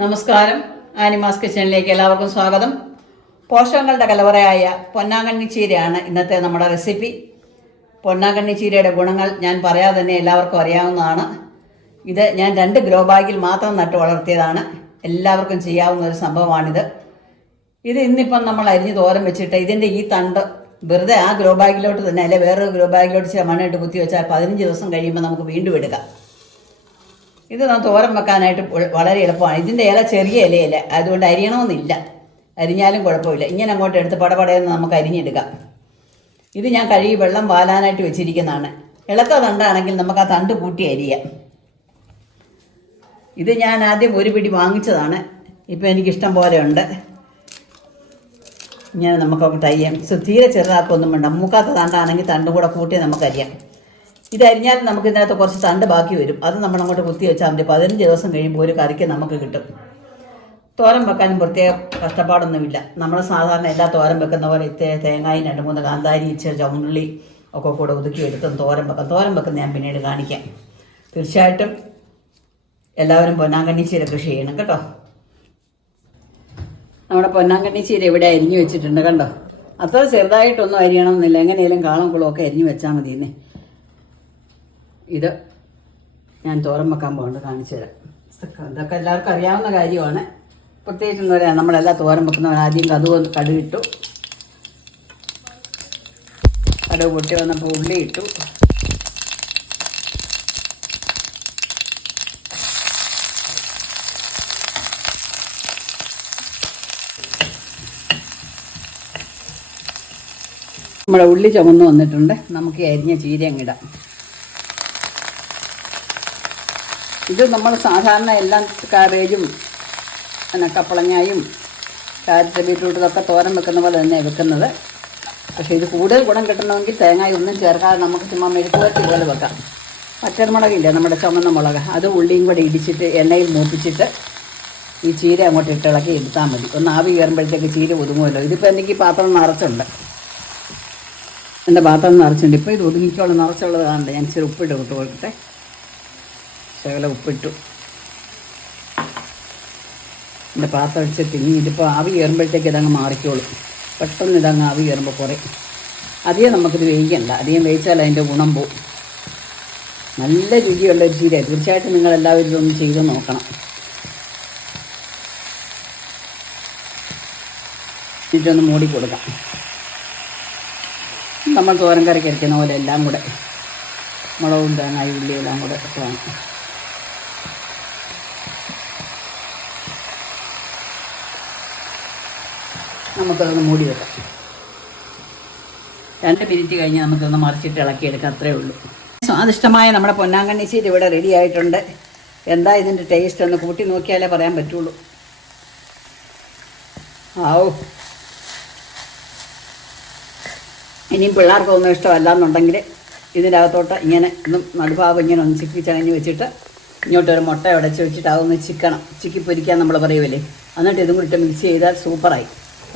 നമസ്കാരം. ആനിമാസ് കിച്ചണിലേക്ക് എല്ലാവർക്കും സ്വാഗതം. പോഷകങ്ങളുടെ കലവറയായ പൊന്നാങ്കണ്ണി ചീരയാണ് ഇന്നത്തെ നമ്മുടെ റെസിപ്പി. പൊന്നാങ്കണ്ണി ചീരയുടെ ഗുണങ്ങൾ ഞാൻ പറയാതെ തന്നെ എല്ലാവർക്കും അറിയാവുന്നതാണ്. ഇത് ഞാൻ രണ്ട് ഗ്രോ ബാഗിൽ മാത്രം നട്ട് വളർത്തിയതാണ്. എല്ലാവർക്കും ചെയ്യാവുന്ന ഒരു സംഭവമാണിത്. ഇത് ഇന്നിപ്പം നമ്മൾ അരിഞ്ഞ് തോരൻ വെച്ചിട്ട് ഇതിന്റെ ഈ തണ്ട് വെറുതെ ആ ഗ്രോ ബാഗിലോട്ട് തന്നെ അല്ലെ വേറൊരു ഗ്രോ ബാഗിലോട്ട് മണ്ണിട്ട് കുത്തി വെച്ചാൽ പതിനഞ്ച് ദിവസം കഴിയുമ്പോൾ നമുക്ക് വീണ്ടും എടുക്കാം. ഇത് നാം തോരൻ വെക്കാനായിട്ട് വളരെ എളുപ്പമാണ്. ഇതിന്റെ ഇല ചെറിയ ഇലയല്ല. അതുകൊണ്ട് അരിയണമെന്നില്ല. അരിഞ്ഞാലും കുഴപ്പമില്ല. ഇങ്ങനെ അങ്ങോട്ട് എടുത്ത് പടപടയെന്ന് നമുക്ക് അരിഞ്ഞെടുക്കാം. ഇത് ഞാൻ കഴുകി വെള്ളം വാലാനായിട്ട് വെച്ചിരിക്കുന്നതാണ്. ഇളക്ക തണ്ടാണെങ്കിൽ നമുക്ക് ആ തണ്ട് കൂട്ടി അരിയാം. ഇത് ഞാൻ ആദ്യം ഒരു പിടി വാങ്ങിച്ചതാണ്. ഇപ്പം എനിക്കിഷ്ടം പോലെ ഉണ്ട്. ഇങ്ങനെ നമുക്ക് തയ്യാം. തീരെ ചെറുതാക്കൊന്നും വേണ്ട. മൂക്കാത്ത തണ്ടാണെങ്കിൽ തണ്ടും കൂടെ കൂട്ടി നമുക്കറിയാം ഇത് അരിഞ്ഞാൽ നമുക്ക് ഇതിനകത്ത് കുറച്ച് തണ്ട് ബാക്കി വരും. അത് നമ്മൾ അങ്ങോട്ട് കുത്തി വെച്ചാൽ മതി. പതിനഞ്ച് ദിവസം കഴിയുമ്പോൾ ഒരു കറിക്ക് നമുക്ക് കിട്ടും. തോരൻ വെക്കാനും പ്രത്യേക കഷ്ടപ്പാടൊന്നുമില്ല. നമ്മൾ സാധാരണ എല്ലാ തോരൻ വെക്കുന്ന പോലെ തേങ്ങായും രണ്ട് മൂന്ന് കാന്താരി ഇച്ചിരി ചുമന്നുള്ളി ഒക്കെ കൂടെ ഒതുക്കി എടുത്തും തോരൻ വെക്കാം. തോരൻ വെക്കുന്ന ഞാൻ പിന്നീട് കാണിക്കാം. തീർച്ചയായിട്ടും എല്ലാവരും പൊന്നാങ്കണ്ണി ചീര കൃഷി ചെയ്യണം കേട്ടോ. നമ്മുടെ പൊന്നാങ്കണ്ണി ചീര ഇവിടെ അരിഞ്ഞു വെച്ചിട്ടുണ്ട് കണ്ടോ? അത്ര ചെറുതായിട്ടൊന്നും അരിയണമെന്നില്ല. എങ്ങനെയാലും കാളം കുളമൊക്കെ അരിഞ്ഞു വെച്ചാൽ മതി ഇത് ഞാൻ തോരൻ വെക്കാൻ പോകുന്നത് കാണിച്ചു തരാം. ഇതൊക്കെ- എല്ലാവർക്കും അറിയാവുന്ന കാര്യമാണ്. പ്രത്യേകിച്ച് എന്താ പറയുക നമ്മളെല്ലാം തോരൻ വെക്കുന്നവർ ആദ്യം കടുക് കടുവിട്ടു കടുവ് പൊട്ടി വന്നപ്പോൾ ഉള്ളി ഇട്ടു. നമ്മുടെ ഉള്ളി ചുമന്ന് വന്നിട്ടുണ്ട്. നമുക്ക് അരിഞ്ഞ ചീര അങ്ങിടാം ഇത് നമ്മൾ സാധാരണ എല്ലാം കാബേജും പിന്നെ കപ്പളങ്ങായും കാരറ്റ് ബീട്രൂട്ട് തോരൻ വെക്കുന്ന പോലെ തന്നെയാണ് വെക്കുന്നത്. പക്ഷേ ഇത് കൂടുതൽ ഗുണം കിട്ടണമെങ്കിൽ തേങ്ങായ ഒന്നും ചേർക്കാതെ നമുക്ക് ചുമ്മാ മെഴുക്കുവരട്ടി പോലെ വെക്കാം. പച്ചമുളകില്ല നമ്മുടെ ചുമന്ന മുളക് അത് ഉള്ളിയും കൂടെ ഇടിച്ചിട്ട് എണ്ണയിൽ മൂപ്പിച്ചിട്ട് ഈ ചീര അങ്ങോട്ട് ഇട്ട് ഇളക്കി എടുത്താൽ മതി. ഒന്ന് ആവി കയറുമ്പോഴത്തേക്ക് ചീര ഒതുങ്ങുമല്ലോ. ഇതിപ്പോൾ എനിക്ക് പാത്രം നിറച്ചുണ്ട്. എന്റെ പാത്രം നിറച്ചുണ്ട്. ഇപ്പോൾ ഇത് ഒതുങ്ങിക്കോളം. നിറച്ചുള്ളത് ഞാൻ ഇച്ചിരി ഉപ്പിട്ട് വിട്ട് കൊടുക്കട്ടെ. ശകലം ഉപ്പിട്ടു. എന്റെ പാത്രം വെച്ച് തിങ്ങി ഇതിപ്പോൾ ആവി കയറുമ്പോഴത്തേക്ക് ഇതങ്ങ് മാറിക്കോളും. പെട്ടെന്ന് ഇതങ്ങ് ആവി കയറുമ്പോൾ കുറേ അധികം നമുക്കിത് വേവിക്കണ്ട. അധികം വേവിച്ചാൽ അതിന്റെ ഗുണം പോവും. നല്ല രുചിയുള്ള ഒരു ചീര. തീർച്ചയായിട്ടും നിങ്ങൾ എല്ലാവരും ഇതൊന്ന് ചെയ്ത് നോക്കണം. ഇതൊന്ന് മൂടി കൊടുക്കാം. നമ്മൾ തോരൻ കറിക്ക് അരയ്ക്കുന്ന പോലെ എല്ലാം കൂടെ. മുളകും തേങ്ങായും ഉള്ളി എല്ലാം കൂടെ ഇട്ട് നമുക്കതൊന്ന് മൂടി വെക്കാം. രണ്ട് മിനിറ്റ് കഴിഞ്ഞ് നമുക്കൊന്ന് മറിച്ചിട്ട് ഇളക്കിയെടുക്കാം അത്രേ ഉള്ളൂ. സ്വാദിഷ്ടമായ നമ്മുടെ പൊന്നാങ്കണ്ണി ചീര ഇവിടെ റെഡി ആയിട്ടുണ്ട്. എന്താ ഇതിന്റെ ടേസ്റ്റ് ഒന്ന് കൂട്ടി നോക്കിയാലേ പറയാൻ പറ്റുള്ളൂ. ആവോ ഇനിയും പിള്ളേർക്കൊന്നും ഇഷ്ടമല്ല ഇതിന്റെ അകത്തോട്ട് ഇങ്ങനെ ഒന്ന് നടുഭാഗം ഇങ്ങനെ ഒന്ന് ചിക്കി ചകഞ്ഞ് വെച്ചിട്ട് ഇങ്ങോട്ടൊരു മുട്ട ഉടച്ച് വെച്ചിട്ട് അതൊന്ന് ചിക്കണം. ചിക്കി പൊരിക്കാൻ നമ്മൾ പറയുമല്ലേ എന്നിട്ട് ഇതും കൂടി ഇട്ട് മിക്സ് ചെയ്താൽ സൂപ്പറായി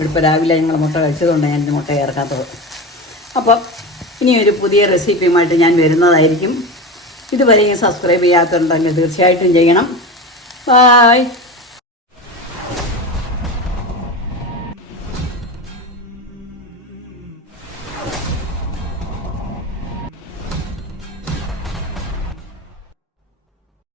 ഇപ്പോൾ രാവിലെ ഞങ്ങൾ മുട്ട കഴിച്ചതുകൊണ്ട് ഞാൻ മുട്ട ചേർക്കാത്തത്. അപ്പം ഇനി ഒരു പുതിയ റെസിപ്പിയുമായിട്ട് ഞാൻ വരുന്നതായിരിക്കും. ഇതുവരെയും സബ്സ്ക്രൈബ് ചെയ്യാത്തതുണ്ടെങ്കിൽ തീർച്ചയായിട്ടും ചെയ്യണം. ബായ്